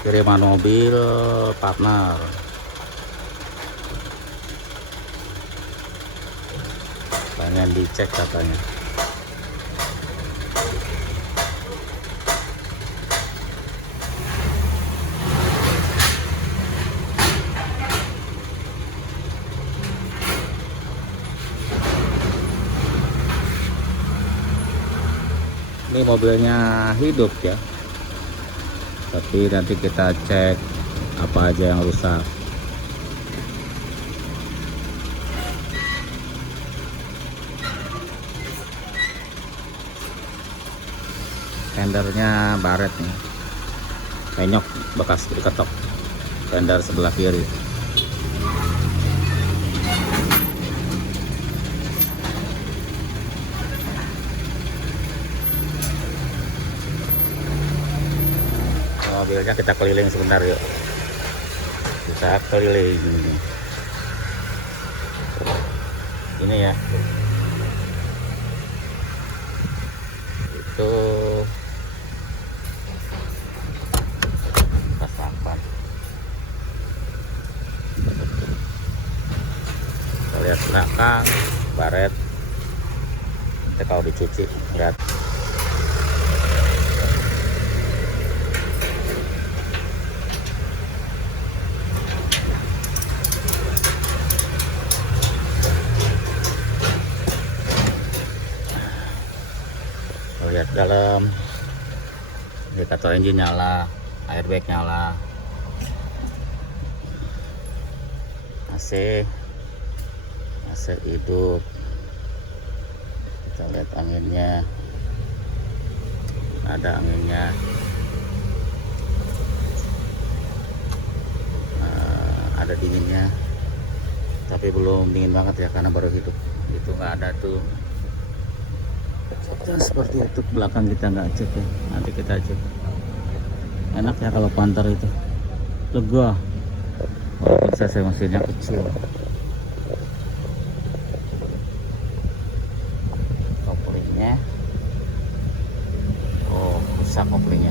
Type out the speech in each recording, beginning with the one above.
kiriman mobil partner. Pengen dicek katanya. Ini mobilnya hidup ya, tapi nanti kita cek apa aja yang rusak. Fendernya baret nih, penyok bekas diketok fender sebelah kiri. Mobilnya kita keliling sebentar yuk, kita keliling ini ya, itu bekas papan. Kita lihat belakang baret, nanti kalau dicuci lihat. Lihat dalam, indikator engine nyala, airbag nyala, AC hidup. Kita lihat anginnya, ada anginnya. Ada dinginnya, tapi belum dingin banget ya karena baru hidup. Itu nggak ada tuh. Ya, seperti itu. Belakang kita nggak cek ya, nanti kita cek. Enak ya kalau Panther itu, lega walaupun cc mesinnya kecil. Koplingnya rusak, koplingnya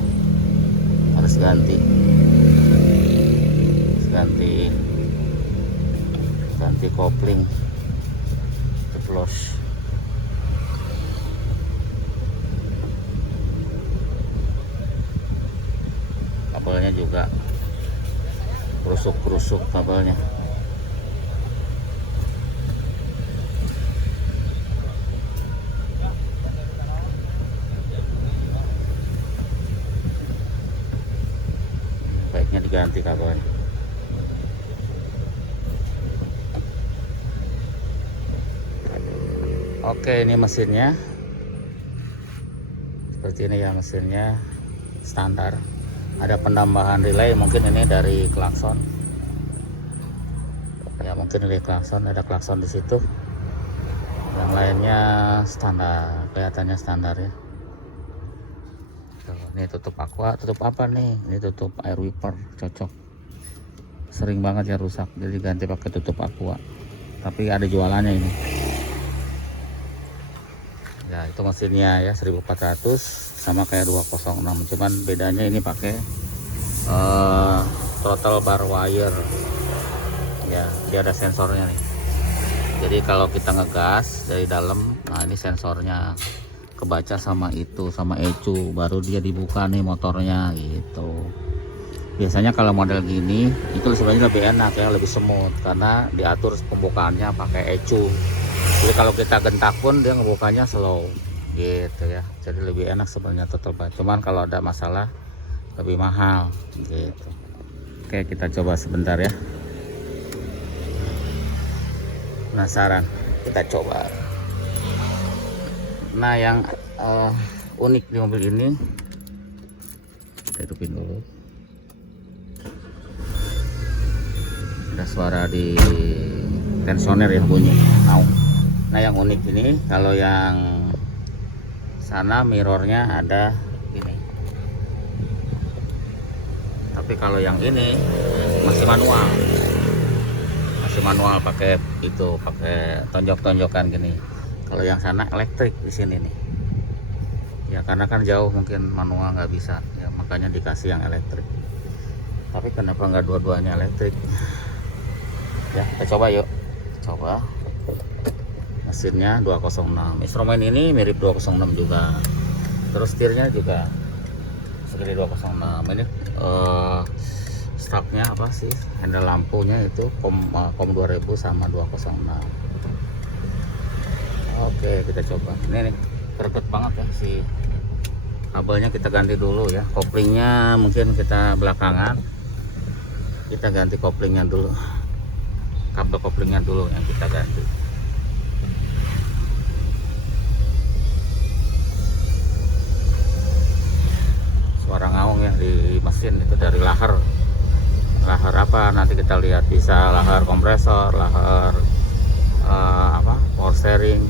harus ganti kopling, ceplos. Kabelnya juga kerusuk kabelnya. Baiknya diganti kabelnya. Oke, ini mesinnya seperti ini ya, mesinnya standar. Ada penambahan relay, mungkin ini dari klakson ya, mungkin dari klakson, ada klakson di situ. Yang lainnya standar, kelihatannya standar ya. Tuh, ini tutup aqua, tutup apa nih, ini tutup air wiper, cocok. Sering banget ya rusak, jadi ganti pakai tutup aqua, tapi ada jualannya ini ya. Itu mesinnya ya 1400, sama kayak 206, cuman bedanya ini pakai total bar wire ya, dia ada sensornya nih. Jadi kalau kita ngegas dari dalam, nah ini sensornya kebaca sama itu, sama ECU, baru dia dibuka nih motornya gitu. Biasanya kalau model gini itu sebenarnya lebih enak ya, lebih semut karena diatur pembukaannya pakai ECU. Jadi kalau kita gentak pun dia ngebukanya slow gitu ya, jadi lebih enak sebenarnya total bar. Cuman kalau ada masalah lebih mahal gitu. Oke, kita coba sebentar ya, penasaran, kita coba. Nah, yang unik di mobil ini, kita hidupin dulu. Ada suara di tensioner ya, bunyi. Nah, yang unik ini, kalau yang sana mirrornya ada ini, tapi kalau yang ini masih manual, pakai itu, pakai tonjok-tonjokan gini. Kalau yang sana elektrik di sini nih ya, karena kan jauh mungkin manual nggak bisa ya, makanya dikasih yang elektrik. Tapi kenapa nggak dua-duanya elektrik? Ya kita coba yuk. Coba mesinnya 206. Instrumen ini mirip 206 juga. Terus setirnya juga segede 206. Ini stopnya apa sih? Handle lampunya itu kom 2000 sama 206. Oke, kita coba. Ini nih greget banget ya si kabelnya, kita ganti dulu ya. Koplingnya mungkin kita belakangan. Kita ganti koplingnya dulu. Kabel koplingnya dulu yang kita ganti. Suara ngaung ya di mesin itu dari lahar. Lahar apa nanti kita lihat, bisa lahar kompresor, lahar power steering,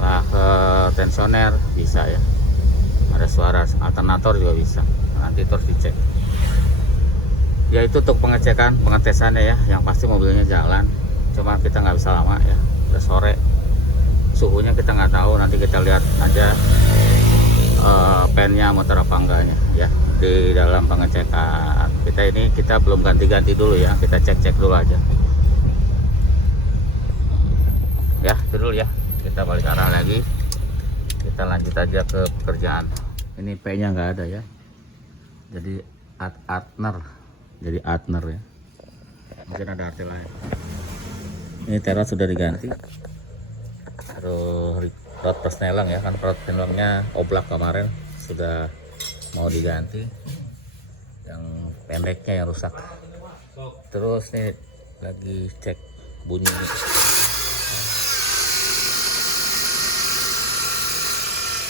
lahar tensioner bisa ya. Ada suara alternator juga bisa. Nanti terus dicek. Ya itu untuk pengetesannya ya. Yang pasti mobilnya jalan. Cuma kita nggak bisa lama ya. Udah sore. Suhunya kita nggak tahu. Nanti kita lihat aja pennya motor apa enggaknya ya di dalam pengecekan. Kita belum ganti-ganti dulu ya. Kita cek-cek dulu aja. Ya itu dulu ya. Kita balik arah lagi. Kita lanjut aja ke pekerjaan. Ini P-nya nggak ada ya. Jadi Adner. Jadi Adner ya. Mungkin ada arti lain. Ini terot sudah diganti. Terus rod persneling ya, kan rod persnelingnya oblak kemarin sudah mau diganti. Yang pendeknya yang rusak. Terus nih lagi cek bunyi.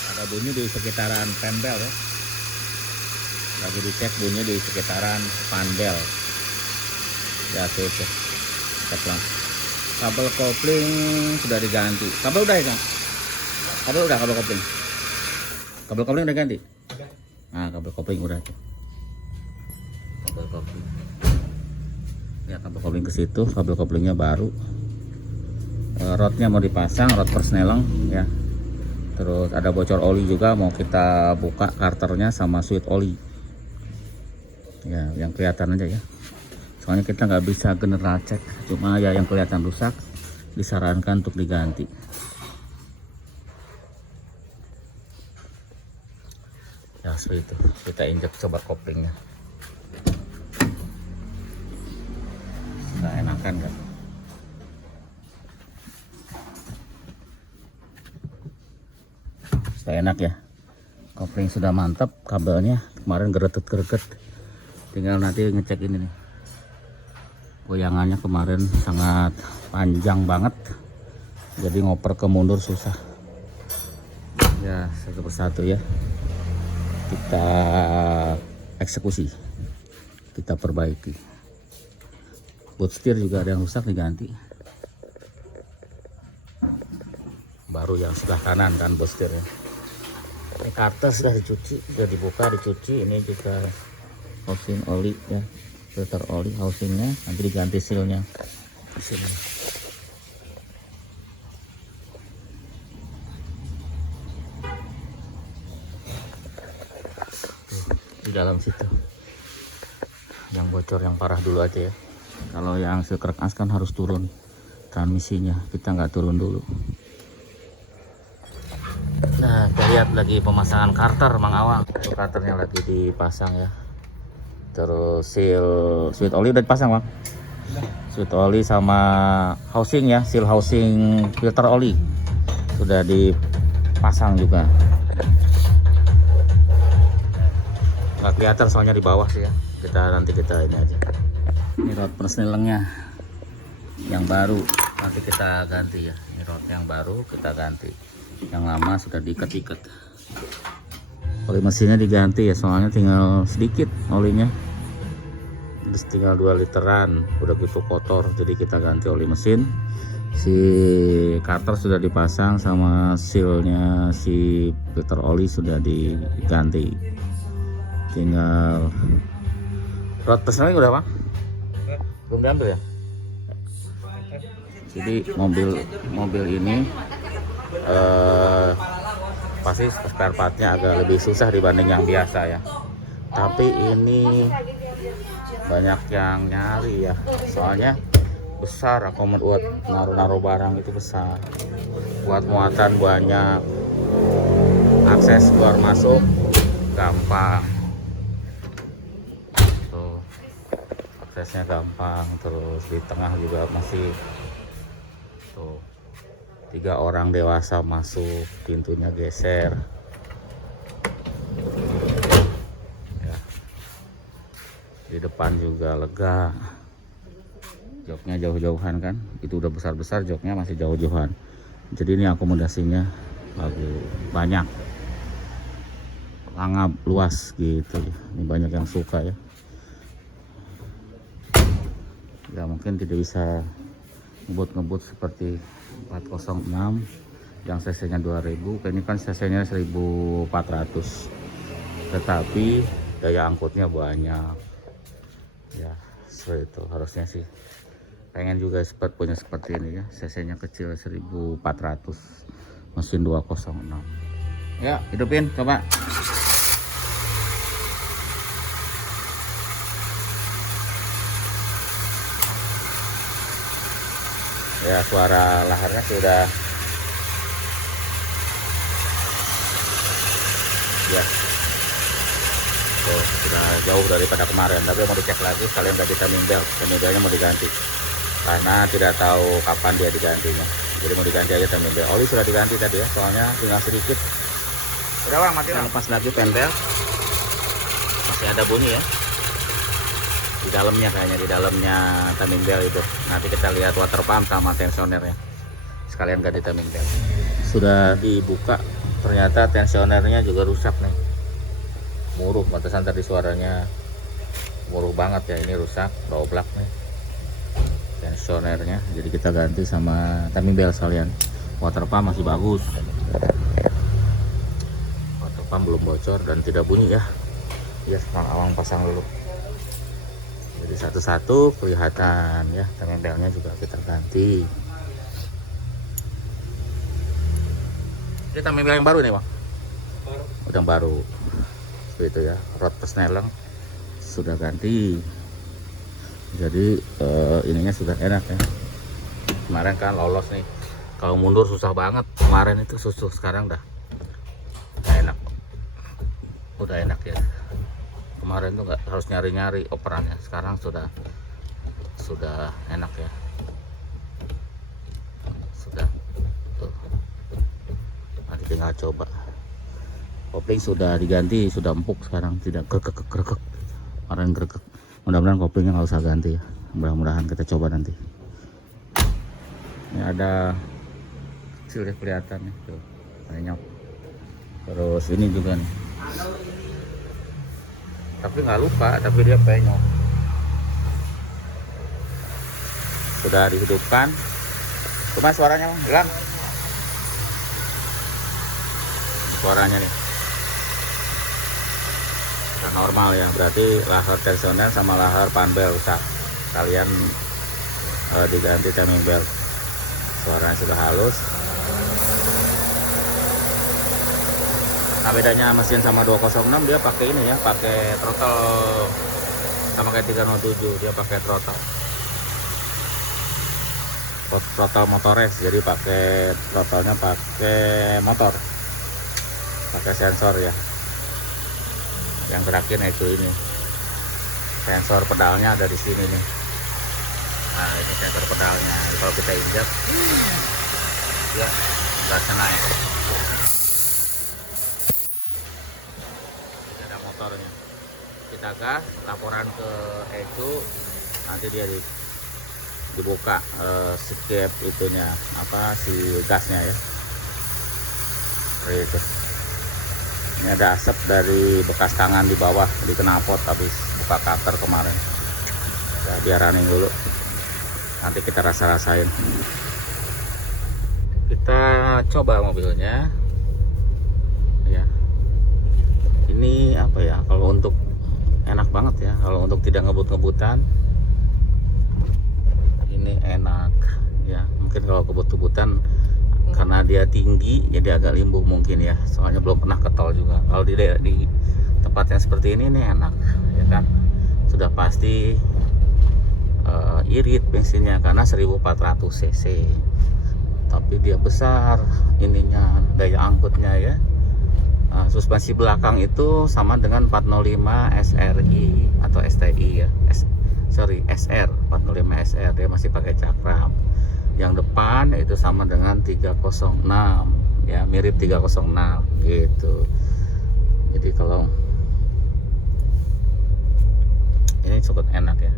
Ada bunyi di sekitaran pendel ya. Lagi dicek bunyi di sekitaran pandel ya. Tuh cek lang. Kabel kopling sudah diganti. Kabel udah ya Kang? Kabel kopling udah ganti. Nah kabel kopling udah tuh. Kabel kopling ya, kabel kopling ke situ. Kabel koplingnya baru. Rodnya mau dipasang, rod persneling ya. Terus ada bocor oli juga, mau kita buka karternya sama switch oli ya, yang kelihatan aja ya. Soalnya kita nggak bisa general cek, cuma ya yang kelihatan rusak disarankan untuk diganti. Ya seperti itu. Kita injek coba koplingnya. Nggak enakan kan? Sudah enak ya. Kopling sudah mantap, kabelnya kemarin gereget-gereget. Tinggal nanti ngecek ini nih. Goyangannya kemarin sangat panjang banget. Jadi ngoper ke mundur susah. Ya, satu persatu ya. Kita eksekusi. Kita perbaiki. Boot setir juga ada yang rusak, diganti. Baru yang sebelah kanan kan boot setir ya. Ini karter sudah dicuci, sudah dibuka, dicuci. Ini juga housing oli ya, filter oli housingnya, nanti diganti sealnya. Di dalam situ yang bocor yang parah dulu aja ya. Kalau yang sekrek as kan harus turun transmisinya, kita nggak turun dulu. Nah kita lihat lagi pemasangan karter Mang Awang. Karternya lagi dipasang ya. Terus seal switch oli udah dipasang Bang. Switch oli sama housing ya, seal housing filter oli sudah dipasang juga. Nggak kelihatan soalnya di bawah sih ya. Nanti kita ini aja. Ini rod persnelingnya yang baru nanti kita ganti ya. Ini rod yang baru kita ganti. Yang lama sudah diikat-ikat. Oli mesinnya diganti ya, soalnya tinggal sedikit olinya. Terus tinggal 2 literan, udah gitu kotor, jadi kita ganti oli mesin. Si karter sudah dipasang sama sealnya, si filter oli sudah diganti. Tinggal rod persneling udah Bang? Belum diambil ya? Jadi mobil ini pasti spare partnya agak lebih susah dibanding yang biasa ya. Tapi ini banyak yang nyari ya, soalnya besar, akomod buat naruh-naruh barang itu besar, buat muatan banyak, akses keluar masuk gampang tuh, aksesnya gampang. Terus di tengah juga masih tuh 3 orang dewasa masuk, pintunya geser ya. Di depan juga lega, joknya jauh-jauhan kan, itu udah besar-besar, joknya masih jauh-jauhan. Jadi ini akomodasinya bagus, banyak, langap, luas gitu ya. Ini banyak yang suka ya. Ya mungkin tidak bisa ngebut-ngebut seperti 406 yang cc-nya 2000, ini kan cc-nya 1400, tetapi daya angkutnya banyak ya. Seperti itu, harusnya sih pengen juga punya seperti ini ya, cc-nya kecil 1400, mesin 206 ya. Hidupin coba. Ya, suara laharnya sudah ya, sudah jauh daripada kemarin, tapi mau dicek lagi sekalian ganti timing belt. Timing beltnya mau diganti karena tidak tahu kapan dia digantinya, jadi mau diganti aja timing belt. Oli sudah diganti tadi ya, soalnya tinggal sedikit. Udah bang, mati bang. Lepas lagi penbel, masih ada bunyi ya di dalamnya, kayaknya di dalamnya timing belt itu. Nanti kita lihat water pump sama tensionernya, sekalian ganti timing belt. Sudah dibuka, ternyata tensionernya juga rusak nih, muruh. Pantesan tadi suaranya muruh banget ya, ini rusak, doublak nih tensionernya. Jadi kita ganti sama timing belt sekalian. Water pump masih bagus, water pump belum bocor dan tidak bunyi ya. Ya, sekarang awang pasang dulu. Jadi satu-satu kelihatan ya, timing beltnya juga kita ganti. Ini timing belt yang baru nih bang? Udah baru. Seperti itu ya, rod persneleng sudah ganti. Jadi ininya sudah enak ya. Kemarin kan lolos nih, kalau mundur susah banget. Kemarin itu susu, sekarang dah enak, udah enak ya. Kemarin tuh nggak harus nyari-nyari operannya, sekarang sudah enak ya, sudah tuh. Nanti tinggal coba. Kopling sudah diganti, sudah empuk sekarang, tidak gregek. Kemarin gregek. Mudah-mudahan koplingnya nggak usah ganti ya, mudah-mudahan. Kita coba nanti. Ini ada kecil ya, kelihatan nih tuh, banyak. Terus ini juga nih, tapi nggak lupa, tapi dia penyok. Sudah dihidupkan. Cuma suaranya hilang, suaranya nih udah normal ya. Berarti lahar tensioner sama lahar panbel rusak, kalian diganti timing belt. Suaranya sudah halus. Nah, bedanya mesin sama 206, dia pakai ini ya, pakai throttle, sama kayak 307, dia pakai throttle motores. Jadi pakai throttlenya pakai motor, pakai sensor ya. Yang terakhir itu ini sensor pedalnya ada di sini nih. Nah, ini sensor pedalnya, kalau kita injak ya gasnya naik. Motornya kita gas, laporan ke ECU, nanti dia dibuka skip itunya, apa si gasnya ya. Itu ini ada asap dari bekas tangan di bawah di knalpot habis buka cutter kemarin ya. Dia running dulu, nanti kita rasain. Kita coba mobilnya ya. Ini apa ya, kalau untuk enak banget ya, kalau untuk tidak ngebut-ngebutan ini enak ya. Mungkin kalau kebut-kebutan karena dia tinggi jadi agak limbung mungkin ya, soalnya belum pernah ke tol juga. Kalau di tempat yang seperti ini nih enak ya kan, sudah pasti irit bensinnya karena 1400 cc, tapi dia besar ininya, daya angkutnya ya. Suspensi belakang itu sama dengan 405 SRI atau STI ya, SR 405 SR, dia masih pakai cakram. Yang depan itu sama dengan 306 ya, mirip 306 gitu. Jadi kalau ini cukup enak ya,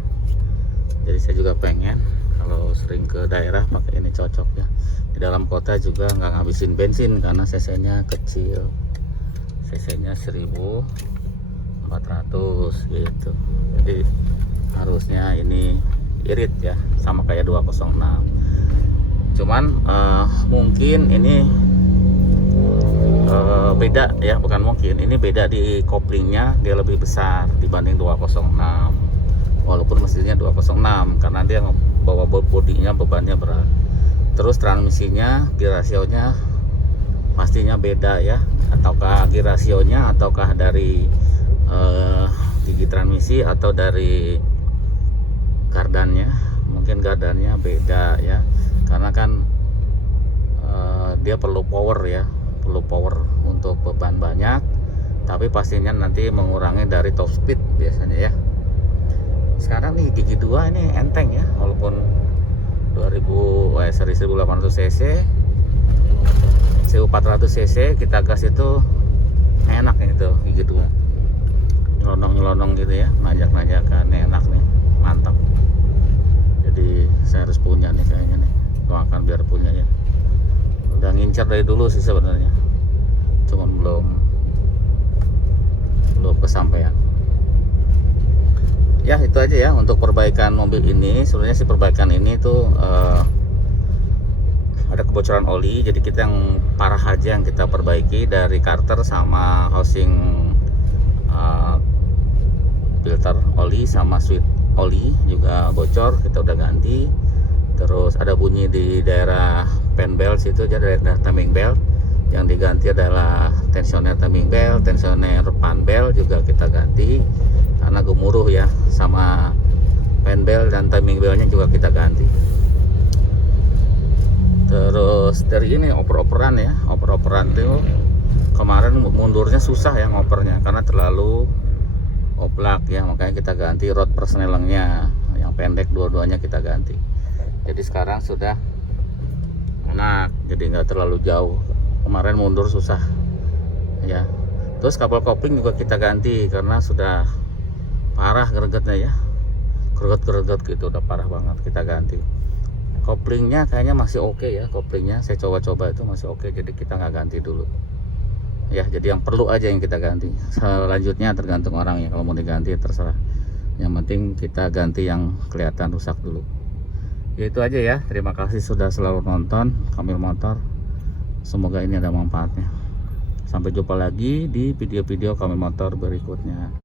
jadi saya juga pengen kalau sering ke daerah pakai ini, cocok ya. Di dalam kota juga nggak ngabisin bensin karena cc nya kecil, cc nya 1400 gitu. Jadi harusnya ini irit ya, sama kayak 206. Cuman mungkin ini beda ya, bukan mungkin, ini beda di koplingnya, dia lebih besar dibanding 206, walaupun mesinnya 206 karena dia bawa bodinya, bebannya berat. Terus transmisinya, gear rasionya pastinya beda ya, ataukah gear rasionya ataukah dari gigi transmisi atau dari gardannya, mungkin gardannya beda ya, karena kan dia perlu power ya, perlu power untuk beban banyak, tapi pastinya nanti mengurangi dari top speed biasanya ya. Sekarang nih gigi 2 ini enteng ya, walaupun 1800 cc 1400 cc kita gas itu enak itu gigi 2, nyelonong gitu ya, nanjak-nanjakan enak nih, mantap. Jadi saya harus punya nih kayaknya nih, doakan biar punya ya. Udah ngincar dari dulu sih sebenarnya, cuman belum kesampaian. Ya itu aja ya untuk perbaikan mobil ini. Sebenarnya sih perbaikan ini tuh ada kebocoran oli, jadi kita yang parah aja yang kita perbaiki, dari karter sama housing filter oli sama switch oli juga bocor, kita udah ganti. Terus ada bunyi di daerah pen belt situ, jadi daerah timing belt, yang diganti adalah tensioner timing belt, tensioner pan belt juga kita ganti karena gemuruh ya, sama pen belt dan timing beltnya juga kita ganti. Terus dari ini oper-operan ya, oper-operan itu kemarin mundurnya susah ya ngopernya karena terlalu oblak ya, makanya kita ganti rod persnelengnya yang pendek, dua-duanya kita ganti. Jadi sekarang sudah enak, jadi nggak terlalu jauh. Kemarin mundur susah ya. Terus kabel kopling juga kita ganti karena sudah parah gregetnya ya, greget gitu, udah parah banget, kita ganti. Koplingnya kayaknya masih oke ya, koplingnya saya coba-coba itu masih oke, jadi kita nggak ganti dulu ya. Jadi yang perlu aja yang kita ganti, selanjutnya tergantung orangnya, kalau mau diganti terserah, yang penting kita ganti yang kelihatan rusak dulu. Ya itu aja ya, terima kasih sudah selalu nonton Kamil Motor, semoga ini ada manfaatnya. Sampai jumpa lagi di video-video Kamil Motor berikutnya.